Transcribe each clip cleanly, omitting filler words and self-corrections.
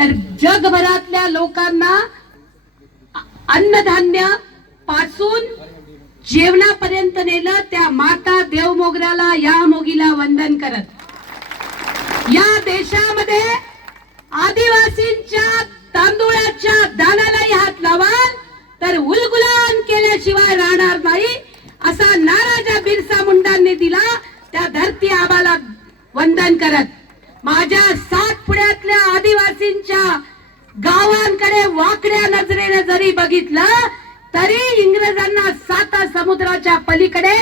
तर जगभरातल्या लोकांना अन्नधान्य पासून जेवणापर्यंत नेलं त्या माता देवमोगऱ्याला या मोगीला वंदन करत या देशामध्ये आदिवासींच्या तांदूळाच्या दानालाही हात लावाल तर उलगुलान केल्याशिवाय राहणार नाही असा नारा ज्या बिरसा मुंडांनी दिला त्या धरती आबाला वंदन करत माझ्या सातपुड्यातल्या आदिवासींच्या गावांकडे वाकड्या नजरेने जरी बघितलं तरी इंग्रजांना साता समुद्राच्या पलीकडे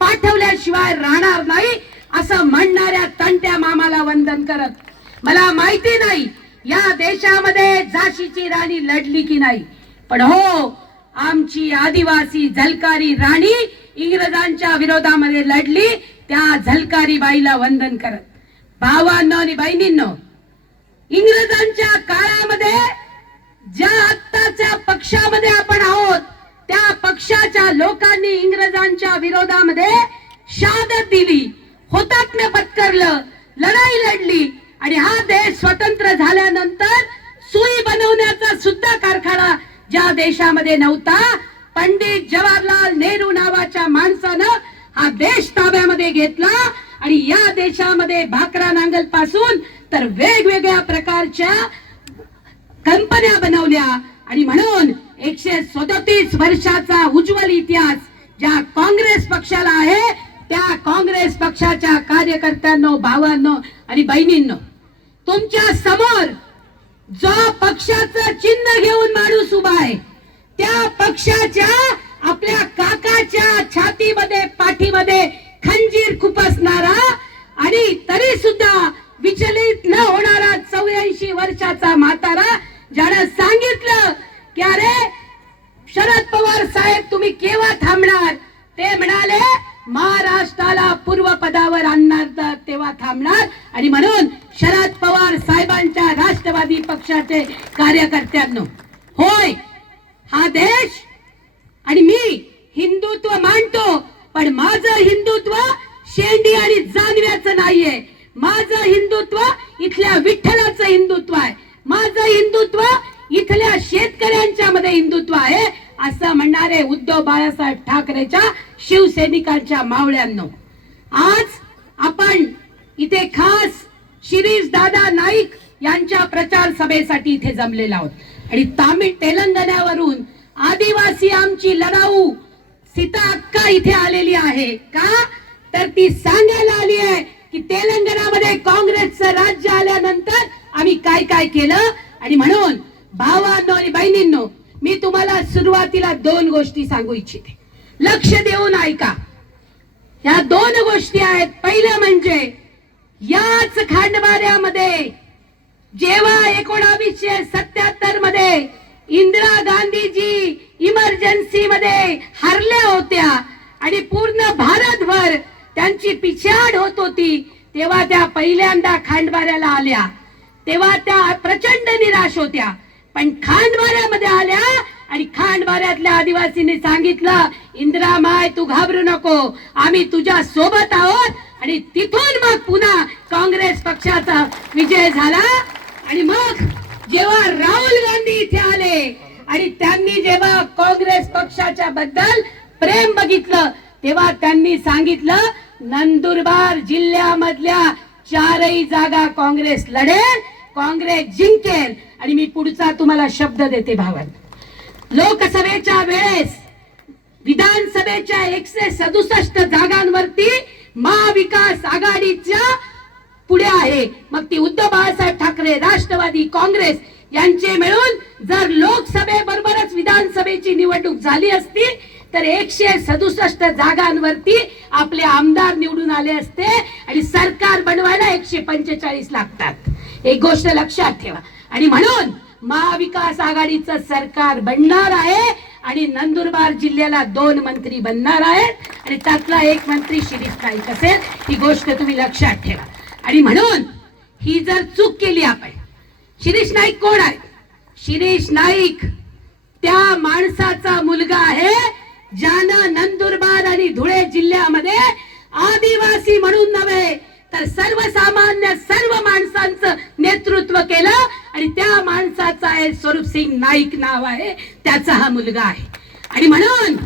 पाठवल्याशिवाय राहणार नाही असं म्हणणाऱ्या तंट्या मामाला वंदन करत मला माहिती नाही या देशामध्ये झाशीची राणी लढली की नाही पण हो आमची आदिवासी झलकारी राणी इंग्रजांच्या विरोधामध्ये लढली त्या झलकारी बाईला वंदन करत भावांनो आणि बहिणींनो इंग्रजांच्या काळामध्ये ज्या आत्ताच्या पक्षामध्ये आपण आहोत त्या पक्षाच्या लोकांनी इंग्रजांच्या विरोधामध्ये शहादत दिली हुतात्म्य पत्करलं लढाई लढली आणि हा देश स्वतंत्र झाल्यानंतर सुई बनवण्याचा सुद्धा कारखाना ज्या देशामध्ये नव्हता पंडित जवाहरलाल नेहरू नावाच्या माणसानं हा देश ताब्यामध्ये घेतला आणि या देशामध्ये भाकरा नांगल पासून तर वेगवेगळ्या प्रकारच्या कंपन्या बनवल्या आणि म्हणून 137 वर्षाचा उज्ज्वल इतिहास ज्या काँग्रेस पक्षाला आहे त्या काँग्रेस पक्षाच्या कार्यकर्त्यांनो भावांनो आणि बहिणींनो तुमच्या समोर जो पक्षाचं चिन्ह घेऊन माणूस उभा आहे त्या पक्षाच्या आपल्या काकाच्या छातीमध्ये पाठीमध्ये खंजीर खुपसणारा आणि तरी सुद्धा विचलित न होणारा 84 वर्षाचा म्हातारा ज्याने सांगितलं की अरे शरद पवार साहेब तुम्ही केव्हा थांबणार ते म्हणाले महाराष्ट्राला पूर्वपदावर आणणार तेव्हा थांबणार आणि म्हणून शरद पवार साहेबांच्या राष्ट्रवादी पक्षाचे कार्यकर्त्यांनो होय हा देश आणि मी हिंदुत्व मानतो पण माझं हिंदुत्व शेंडी आणि जानव्याचं नाहीये माझं हिंदुत्व इथल्या विठ्ठलाचं हिंदुत्व आहे माझं हिंदुत्व इथल्या शेतकऱ्यांच्या मध्ये हिंदुत्व आहे असं म्हणणारे उद्धव बाळासाहेब ठाकरेच्या शिवसैनिकांच्या मावळ्यांनो आज आपण इथे खास शिरीष दादा नाईक यांच्या प्रचार सभेसाठी इथे जमलेलो आहोत आणि तेलंगणावरून आदिवासी आमची लढाऊ सीता अक्का इथे आलेली आहे का तर ती सांगायला आली आहे की तेलंगणामध्ये काँग्रेसचं राज्य आल्यानंतर आम्ही काय काय केलं आणि म्हणून भावांनो आणि बहिणींनो मी तुम्हाला सुरुवातीला 2 गोष्टी सांगू इच्छिते लक्ष देऊन ऐका या 2 गोष्टी आहेत पहिलं म्हणजे याच खांडबाऱ्यामध्ये जेव्हा 1977 मध्ये इंदिरा गांधीजी इमर्जन्सी मध्ये हरल्या होत्या आणि पूर्ण भारतभर त्यांची पिछाड होत होती तेव्हा त्या पहिल्यांदा खांडबाऱ्याला आल्या तेव्हा त्या प्रचंड निराश होत्या पण खांडबाऱ्यामध्ये आल्या आणि खांडबाऱ्यातल्या आदिवासींनी सांगितलं इंदिरा माय तू घाबरू नको आम्ही तुझ्या सोबत आहोत आणि तिथून मग पुन्हा काँग्रेस पक्षाचा विजय झाला आणि मग जेव्हा राहुल गांधी इथे आले आणि त्यांनी जेव्हा काँग्रेस पक्षाच्या बद्दल प्रेम बघितलं तेव्हा त्यांनी सांगितलं नंदुरबार जिल्ह्यामधल्या 4ही जागा काँग्रेस लढेल काँग्रेस जिंकेल आणि मी पुढचा तुम्हाला शब्द देते भावांनो लोकसभेच्या वेळेस विधानसभेच्या 167 जागांवरती महाविकास आघाडीच्या पुढे आहे मग ती उद्धव बाळासाहेब ठाकरे राष्ट्रवादी काँग्रेस यांचे मिळून जर लोकसभेबरोबरच विधानसभेची निवडणूक झाली असती तर 167 जागांवरती आपले आमदार निवडून आले असते आणि सरकार बनवायला 145 लागतात एक गोष्ट लक्षात ठेवा आणि म्हणून महाविकास आघाडीचं सरकार बनणार आहे आणि नंदुरबार जिल्ह्याला 2 मंत्री बनणार आहेत आणि त्यातला एक मंत्री शिरीष नाईक असेल ही गोष्ट तुम्ही लक्षात ठेवा आणि म्हणून ही जर चूक केली आपण शिरीष नाईक कोण आहे शिरीष नाईक त्या माणसाचा मुलगा आहे ज्यानं नंदुरबार आणि धुळे जिल्ह्यामध्ये आदिवासी म्हणून नव्हे तर सर्वसामान्य सर्व माणसांचं नेतृत्व केलं आणि त्या पक्षाचा आहे, स्वरूप सिंग नाईक नाव आहे, त्याचा हा मुलगा आहे. आणि म्हणून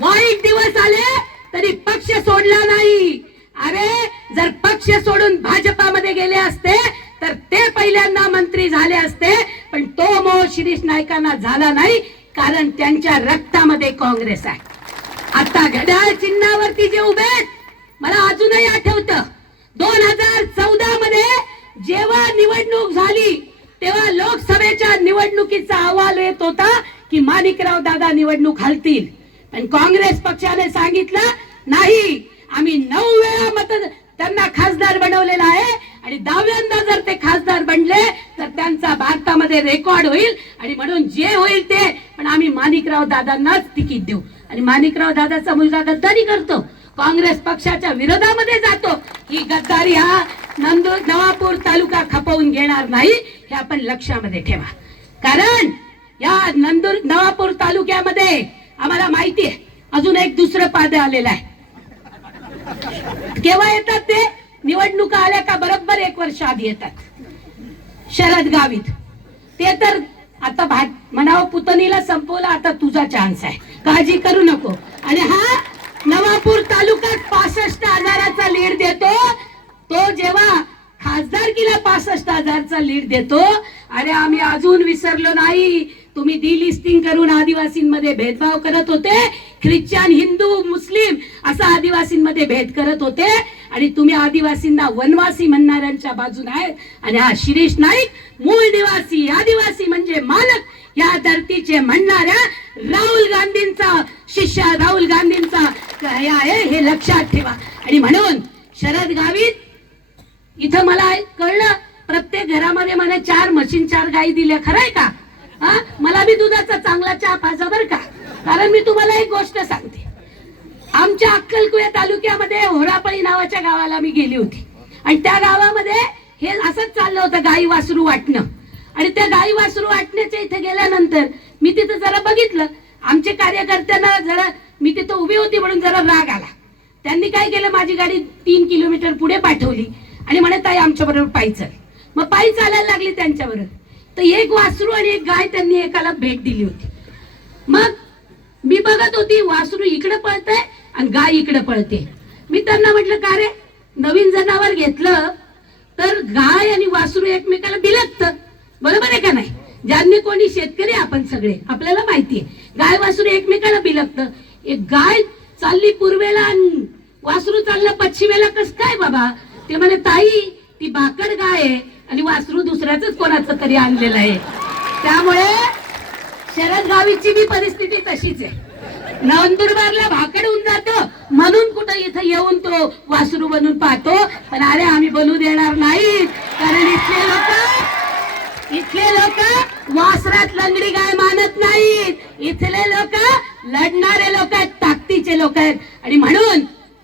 वाईट दिवस आले तरी पक्ष सोडला नाही. अरे जर पक्ष सोडून भाजपामध्ये गेले असते तर ते पहिल्यांदा मंत्री झाले असते, पण तो मोह शिरीष नाईकांना झाला नाही, कारण त्यांच्या रक्तामध्ये काँग्रेस आहे. आता घड्याळ चिन्हावरती जे उभे आहेत, मला अजूनही आठवतं 2014 मध्ये जेव्हा निवडणूक झाली तेव्हा लोकसभेच्या निवडणुकीचा अहवाल येत होता की माणिकराव दादा निवडणूक हलतील, पण काँग्रेस पक्षाने सांगितलं नाही, आम्ही 9 वेळा त्यांना खासदार बनवलेला आहे आणि 10व्यांदा जर ते खासदार बनले तर त्यांचा भारतामध्ये रेकॉर्ड होईल आणि म्हणून जे होईल ते, पण आम्ही माणिकराव दादांनाच तिकीट देऊ. आणि माणिकराव दादाचा मुलगा गद्दारी करतो, काँग्रेस पक्षाच्या विरोधामध्ये जातो. ही गद्दारी हा नवापूर तालुका खपवून घेणार नाही, हे आपण लक्षामध्ये ठेवा. कारण या नवापूर तालुक्यामध्ये आम्हाला माहिती आहे अजून एक दुसरं पाद आलेलं आहे. केव्हा येतात ते? निवडणुका आल्या का बरोबर 1 वर्ष आधी येतात. शरद गावित ते तर आता म्हणावं पुतणीला संपवला, आता तुझा चान्स आहे, काळजी करू नको. आणि हा नवापूर तालुक्यात 65,000चा लीड देतो. तो जेव्हा खासदारकीला 65,000चा लीड देतो, अरे आम्ही अजून विसरलो नाही. तुम्ही डिलिस्टिंग करून आदिवासींमध्ये भेदभाव करत होते, ख्रिश्चन हिंदू मुस्लिम असा आदिवासींमध्ये भेद करत होते आणि तुम्ही आदिवासींना वनवासी म्हणणाऱ्यांच्या बाजूने आहे. आणि हा शिरीष नाईक मूळ निवासी आदिवासी म्हणजे मालक या धरतीचे म्हणणाऱ्या राहुल गांधींचा शिष्य, राहुल गांधींचा आहे, हे लक्षात ठेवा. आणि म्हणून शरद गावित इथं मला कळलं प्रत्येक घरामध्ये मला 4 म्हशीन 4 गायी दिल्या, खरंय का? मला बी दुधाचा चांगला चहा पाजा बर का. कारण मी तुम्हाला एक गोष्ट सांगते, आमच्या अक्कलकुवा तालुक्यामध्ये होरापळी नावाच्या गावाला मी गेली होती आणि त्या गावामध्ये हे असंच चाललं होतं, गाई वासरू वाटणं. आणि त्या गाई वासरू वाटण्याच्या इथे गेल्यानंतर मी तिथं जरा बघितलं, आमच्या कार्यकर्त्यांना जरा, मी तिथं उभी होती म्हणून जरा राग आला. त्यांनी काय केलं, माझी गाडी 3 किलोमीटर पुढे पाठवली आणि म्हणे ताई आमच्या बरोबर पायी चल. मग पायी चालायला लागली त्यांच्याबरोबर. तर एक वासरू आणि एक गाय त्यांनी एकाला भेट दिली होती. मग मी बघत होती वासरू इकडे पळतंय आणि गाय इकडे पळते. मी त्यांना म्हटलं का रे, नवीन जनावर घेतलं तर गाय आणि वासरू एकमेकाला बिलगत, बरोबर आहे का नाही? ज्यांनी कोणी शेतकरी आपण सगळे, आपल्याला माहितीये गाय वासरू एकमेकाला बिलगत. एक गाय चालली पूर्वेला आणि वासरू चाललं पश्चिमेला, कस काय बाबा? ते म्हणे ताई ती भाकड गाय आहे आणि वासरू दुसऱ्याच कोणाचं तरी आणलेलं आहे. त्यामुळे शरद गावीची बी परिस्थिती तशीच आहे. नंदुरबारला भाकड होऊन जातो म्हणून कुठं इथं येऊन तो वासरू बनून पाहतो, पण अरे आम्ही बनू देणार नाही. कारण इथले लोक वासरात लंगडी गाय मानत नाहीत. इथले लोक लढणारे लोक आहेत, ताकदीचे लोक आहेत. आणि म्हणून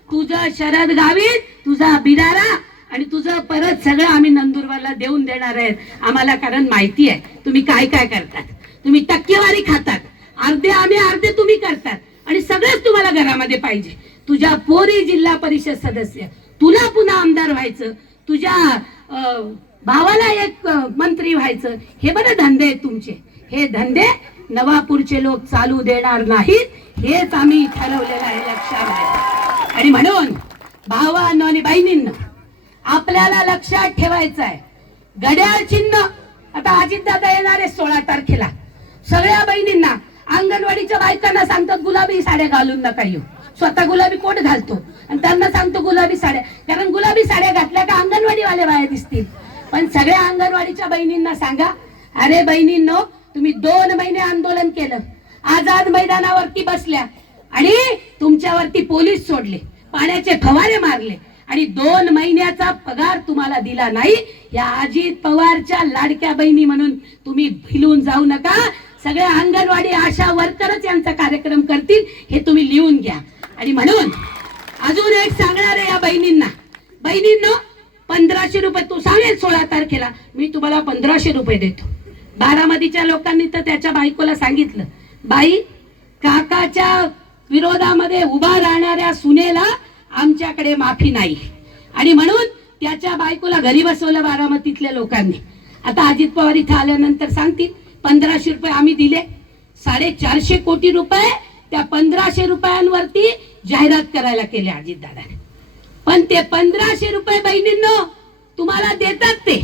तुझं शरद गावीत, तुझा बिदारा आणि तुझं परत सगळं आम्ही नंदुरबारला देऊन देणार आहेत आम्हाला. कारण माहिती आहे तुम्ही काय काय करतात. तुम्ही टक्केवारी खातात, अर्धे आम्ही अर्धे तुम्ही करतात आणि सगळेच तुम्हाला घरामध्ये पाहिजे. तुझ्या पोरी जिल्हा परिषद सदस्य, तुला पुन्हा आमदार व्हायचं, तुझ्या भावाला एक मंत्री व्हायचं, हे बरं धंदे आहेत तुमचे. हे धंदे नवापूरचे लोक चालू देणार नाहीत, हेच आम्ही ठरवलेलं आहे, लक्षात. आणि म्हणून भावांनो आणि बहिणींनो, आपल्याला लक्षात ठेवायचं आहे घड्याळ चिन्ह. आता अजितदादा येणार आहे 16 तारखेला. सगळ्या बहिणींना, अंगणवाडीच्या बायकांना सांगतात गुलाबी साड्या घालून नका येऊ. स्वतः गुलाबी कोट घालतो आणि त्यांना सांगतो गुलाबी साड्या, कारण गुलाबी साड्या घातल्या का अंगणवाडीवाले बाहेर दिसतील. पण सगळ्या अंगणवाडीच्या बहिणींना सांगा, अरे बहिणींनो, तुम्ही 2 महिने आंदोलन केलं, आझाद मैदानावरती बसल्या आणि तुमच्यावरती पोलीस सोडले, पाण्याचे फवारे मारले आणि 2 महिन्याचा पगार तुम्हाला दिला नाही. या अजित पवारच्या लाडक्या बहिणी म्हणून तुम्ही भिलून जाऊ नका. सगळ्या अंगणवाडी आशा वर्करच यांचा कार्यक्रम करतील, हे तुम्ही लिहून घ्या. आणि म्हणून अजून एक सांगणार आहे या बहिणींना, बहिणींनो, 1500 रुपये तू सांगेल 16 तारखेला, मी तुम्हाला 1500 रुपये देतो. बारामतीच्या लोकांनी तर त्याच्या बायकोला सांगितलं, बाई काकाच्या विरोधामध्ये उभा राहणाऱ्या सुनेला आमच्याकडे माफी नाही. आणि म्हणून त्याच्या बायकोला घरी बसवलं बारामतीतल्या लोकांनी. आता अजित पवार इथे आल्यानंतर सांगतील 1500 रुपये आम्ही दिले, 450 कोटी रुपये त्या 1500 रुपयांवरती जाहिरात करायला केले अजितदादाने. पण ते 1500 रुपये बहिणींनो तुम्हाला देतात ते,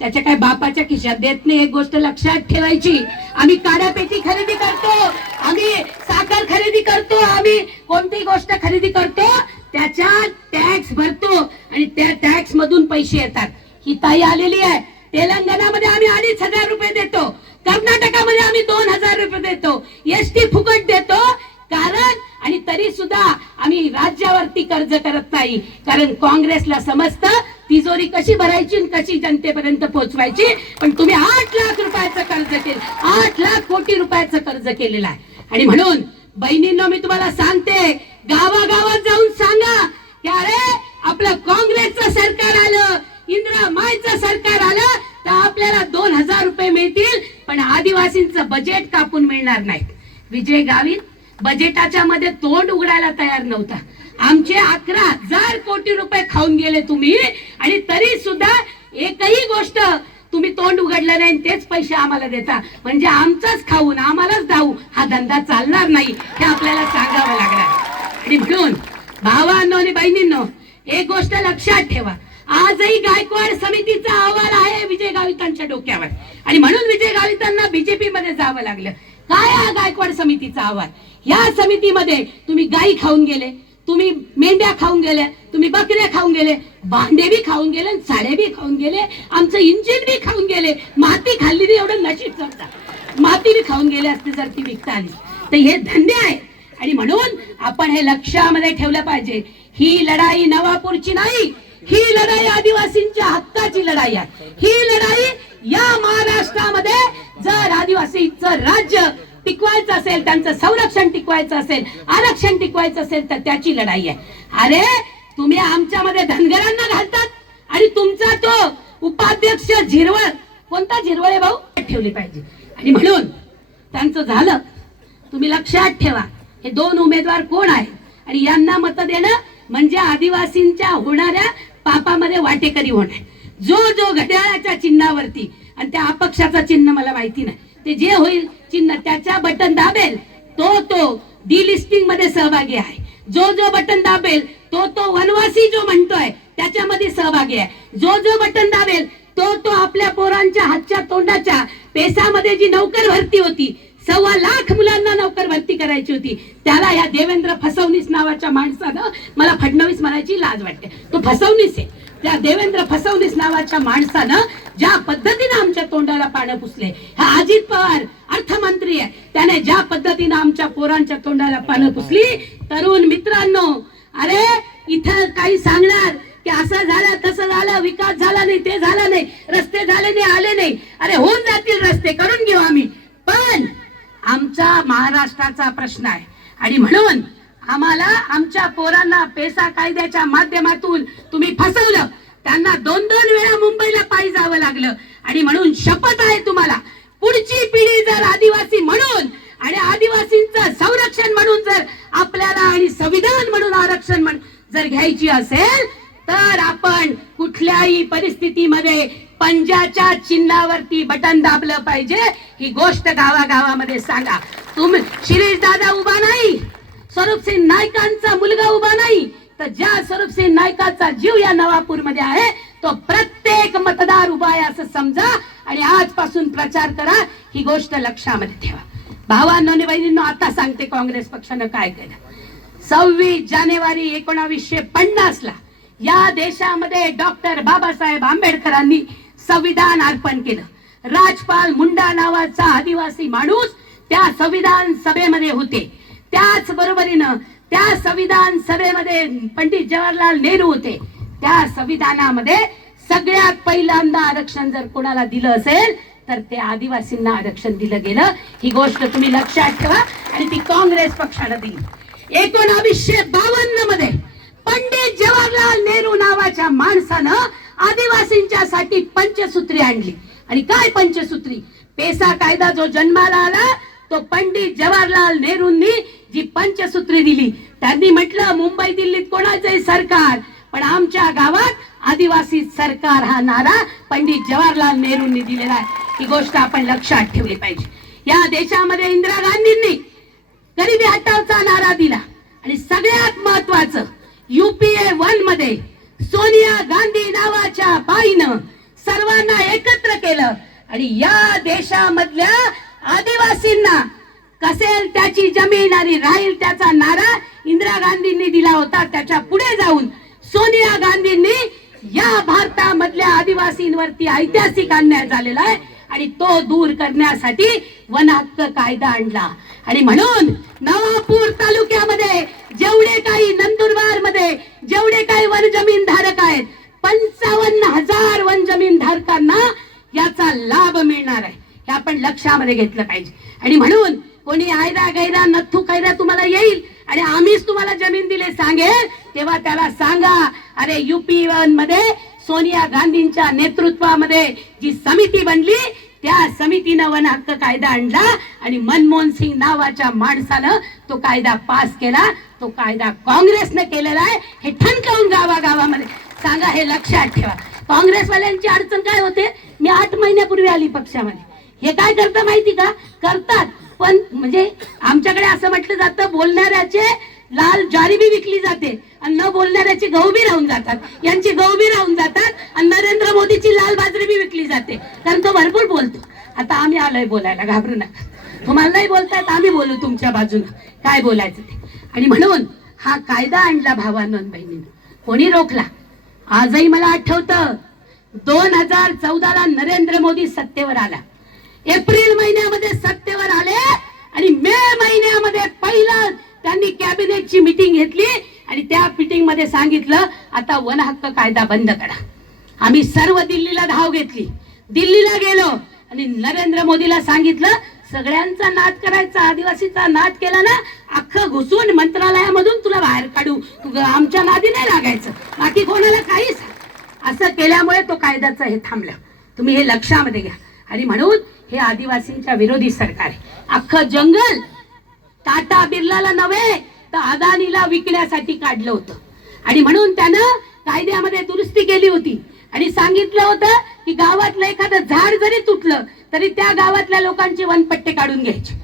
त्याच्या काय बापाच्या खिशात देत नाही. एक गोष्ट लक्षात ठेवायची, आम्ही काड्यापेटी खरेदी करतो, आम्ही साखर खरेदी करतो, आम्ही कोणती गोष्ट खरेदी करतो त्याच्या टॅक्स भरतो आणि त्या टॅक्स मधून पैसे येतात. ही ताई आलेली आहे, तेलंगणामध्ये आम्ही 2500 रुपये देतो, कर्नाटकामध्ये आम्ही 2000 रुपये देतो, एसटी फुकट देतो. कारण आणि तरी सुद्धा आम्ही राज्यावरती कर्ज करत नाही, कारण काँग्रेसला समजतं तिजोरी कशी भरायची आणि कशी जनतेपर्यंत पोहोचवायची. पण तुम्ही 8 लाख रुपयाचं कर्ज केलं, 8 लाख कोटी रुपयाचं कर्ज केलेलं आहे. आणि म्हणून बहिणींनो मी तुम्हाला सांगते, गावागावात जाऊन सांगा की अरे आपलं काँग्रेसचं सरकार आलं, इंदिरा माईचं सरकार आलं तर आपल्याला 2000 रुपये मिळतील, पण आदिवासींचं बजेट कापून मिळणार नाही. विजय गावित बजेटाच्या मध्ये तोंड उघडायला तयार नव्हता. आमचे 11,000 कोटी रुपये खाऊन गेले तुम्ही, आणि तरी सुद्धा एकही गोष्ट तुम्ही तोंड उघडलं नाही, तेच पैसे आम्हाला देता. म्हणजे आमचाच खाऊन आम्हालाच जाऊ, हा धंदा चालणार नाही हे आपल्याला सांगावं लागणार. आणि म्हणून भावांनो आणि बहिणींनो एक गोष्ट लक्षात ठेवा, आजही गायकवाड समितीचा अहवाल आहे विजय गावितांच्या डोक्यावर, आणि म्हणून विजय गावितांना बीजेपी मध्ये जावं लागलं. काय हा गायकवाड समितीचा अहवाल? या समितीमध्ये तुम्ही गायी खाऊन गेले, तुम्ही मेंढ्या खाऊन गेले, तुम्ही बकऱ्या खाऊन गेले, भांडे बी खाऊन गेले, साडे बी खाऊन गेले, आमचं इंजिन बी खाऊन गेले, माती खाल्ली नाही एवढं नशीब समजा, माती बी खाऊन गेले असते जर ती विकता आली तर. हे धंदे आहे, आणि म्हणून आपण हे लक्षामध्ये ठेवलं पाहिजे. ही लढाई नवापूरची नाही, ही लढाई आदिवासींच्या हक्काची लढाई आहे. ही लढाई या महाराष्ट्रामध्ये जर आदिवासींचं राज्य टिकवायचं असेल, त्यांचं संरक्षण टिकवायचं असेल, आरक्षण टिकवायचं असेल तर त्याची लढाई आहे. अरे तुम्ही आमच्यामध्ये धनगरांना घालतात आणि तुमचा तो उपाध्यक्ष झिरवळ, कोणता झिरवळ आहे भाऊ, ठेवली पाहिजे. आणि म्हणून त्यांचं झालं. तुम्ही लक्षात ठेवा हे 2 उमेदवार कोण आहे, आणि यांना मत देणं म्हणजे आदिवासींच्या होणाऱ्या पापामध्ये वाटेकरी होणे. जो घड्याळाच्या चिन्हावरती, आणि त्या अपक्षाचा चिन्ह मला माहिती नाही, ते जे होईल चिन्ह त्याच्या बटन दाबेल तो डिलिस्टिंग मध्ये सहभागी आहे. जो बटन दाबेल तो वनवासी जो म्हणतोय त्याच्यामध्ये सहभागी आहे. जो बटन दाबेल तो आपल्या पोरांच्या हातच्या तोंडाच्या पेसामध्ये जी नोकर भरती होती, 1.25 लाख मुलांना नोकर भरती करायची होती, त्याला या देवेंद्र फसवणीस नावाच्या माणसानं, मला फडणवीस म्हणायची लाज वाटते, तो फसवणीस आहे. त्या देवेंद्र फसवणीस नावाच्या माणसानं ज्या पद्धतीने आमच्या तोंडाला पानं पुसले, हा अजित पवार अर्थमंत्री आहे, त्याने ज्या पद्धतीने आमच्या पोरांच्या तोंडाला पानं पुसली. तरुण मित्रांनो, अरे इथं काही सांगणार की असं झालं तसं झालं, विकास झाला नाही, ते झालं नाही, रस्ते झाले नाही, आले नाही, अरे होऊन जातील रस्ते, करून घेऊ आम्ही, पण आमचा महाराष्ट्राचा प्रश्न आहे. आणि म्हणून आम्हाला आमच्या पोरांना पेसा कायद्याच्या माध्यमातून तुम्ही फसवलं, त्यांना 2-2 वेळा मुंबईला पायी जावं लागलं. आणि म्हणून शपथ आहे तुम्हाला, पुढची पिढी जर आदिवासी म्हणून आणि आदिवासींचं संरक्षण म्हणून जर आपल्याला, आणि संविधान म्हणून आरक्षण म्हणून जर घ्यायची असेल तर आपण कुठल्याही परिस्थितीमध्ये पंजाच्या चिन्हावरती बटन दाबलं पाहिजे. ही गोष्ट गावागावामध्ये सांगा. तुम्ही शिरीष दादा उभा नाही, स्वरूपसिंह नाईकांचा मुलगा उभा नाही, तर ज्या स्वरूपसिंह नाईकाचा जीव या नवापूरमध्ये आहे तो प्रत्येक मतदार उभा आहे असं समजा, आणि आजपासून प्रचार करा. ही गोष्ट लक्षामध्ये ठेवा. भावांनो आणि बहिणींनो, आता सांगते काँग्रेस पक्षानं काय केलं. 26 जानेवारी 1950 ला या देशामध्ये डॉक्टर बाबासाहेब आंबेडकरांनी संविधान अर्पण केलं. राजपाल मुंडा नावाचा आदिवासी माणूस त्या संविधान सभेमध्ये होते. त्याच बरोबरीनं त्या संविधान सभेमध्ये पंडित जवाहरलाल नेहरू होते. त्या संविधानामध्ये सगळ्यात पहिल्यांदा आरक्षण जर कोणाला दिलं असेल तर ते आदिवासींना आरक्षण दिलं गेलं. ही गोष्ट तुम्ही लक्षात ठेवा, आणि ती काँग्रेस पक्षाने दिली. 1952 मध्ये पंडित जवाहरलाल नेहरू नावाच्या माणसानं आदिवासींच्या साठी पंचसूत्री आणली. आणि काय पंचसूत्री? पेसा कायदा जो जन्माला आला तो पंडित जवाहरलाल नेहरूंनी जी पंचसूत्री दिली. त्यांनी म्हटलं मुंबई दिल्लीत कोणाचंही सरकार, पण आमच्या गावात आदिवासी सरकार हा नारा पंडित जवाहरलाल नेहरूंनी दिलेला आहे. ही गोष्ट आपण लक्षात ठेवली पाहिजे. या देशामध्ये इंदिरा गांधींनी गरिबी हटावचा नारा दिला आणि सगळ्यात महत्वाचं UPA 1 मध्ये सोनिया गांधी नावाच्या बाईनं सर्वांना एकत्र केलं आणि या देशामधल्या आदिवासींना कसेल त्याची जमीन आणि राहील त्याचा नारा इंदिरा गांधींनी दिला होता. त्याच्या पुढे जाऊन सोनिया गांधींनी या भारतामधल्या आदिवासींवरती ऐतिहासिक अन्याय झालेला आहे आणि तो दूर करण्यासाठी वन हक्क कायदा आणला. आणि म्हणून नवापूर तालुक्यामध्ये जेवढे काही नंदुरबार मध्ये जेवढे काही वन जमीन धारक आहेत 55,000 वन जमीन धारकांना याचा लाभ मिळणार आहे. हे आपण लक्षामध्ये घेतलं पाहिजे. आणि म्हणून कोणी आयरा गैरा नथू कैरा तुम्हाला येईल आणि आम्हीच तुम्हाला जमीन दिले सांगेल तेव्हा त्याला सांगा, अरे UP 1 मध्ये सोनिया गांधींच्या नेतृत्वामध्ये जी समिती बनली त्या समितीनं वन हक्क कायदा आणला आणि मनमोहन सिंग नावाच्या माणसानं तो कायदा पास केला. तो कायदा काँग्रेसने केलेला आहे. हे ठणकावून गावागावामध्ये सांगा. हे लक्षात ठेवा. काँग्रेसवाल्यांची अडचण काय होते, मी 8 महिन्यापूर्वी आली पक्षामध्ये. हे काय करता माहिती का, करतात पण म्हणजे आमच्याकडे असं म्हटलं जातं बोलणाऱ्याचे लाल ज्वारी बी विकली जाते आणि न बोलणाऱ्याची गहू बी राहून जातात. यांची गहू बी राहून जातात आणि नरेंद्र मोदीची लाल बाजरी बी विकली जाते कारण तो भरपूर बोलतो. आता आम्ही आलोय बोलायला, घाबरू नका. तुम्हाला नाही बोलतायत, आम्ही बोलू तुमच्या बाजूने काय बोलायचं ते. आणि म्हणून हा कायदा आणला भावांनो आणि बहिणींनो. कोणी रोखला? आजही मला आठवतं 2014ला नरेंद्र मोदी सत्तेवर आला. एप्रिल महिन्यामध्ये सत्तेवर आले आणि मे महिन्यामध्ये पहिला त्यांनी कॅबिनेटची मीटिंग घेतली आणि त्या मीटिंग मध्ये सांगितलं आता वन हक्क कायदा बंद करा. आम्ही सर्व दिल्लीला धाव घेतली. दिल्लीला गेलो आणि नरेंद्र मोदीला सांगितलं सगळ्यांचा नाद करायचा, आदिवासीचा नाद केला ना अख्खं घुसून मंत्रालयामधून तुला बाहेर काढू, आमच्या नादी नाही लागायचं, बाकी कोणाला काहीच. असं केल्यामुळे तो कायद्याचं हे थांबलं. तुम्ही हे लक्षामध्ये घ्या. आणि म्हणून हे आदिवासींच्या विरोधी सरकार आहे. अख्खं जंगल टाटा बिर्लाला नव्हे तर अदानीला विकण्यासाठी काढलं होतं. आणि म्हणून त्यानं कायद्यामध्ये दुरुस्ती केली होती आणि सांगितलं होतं की गावातलं एखादं झाड जरी तुटलं तरी त्या गावातल्या लोकांचे वनपट्टे काढून घ्यायचे.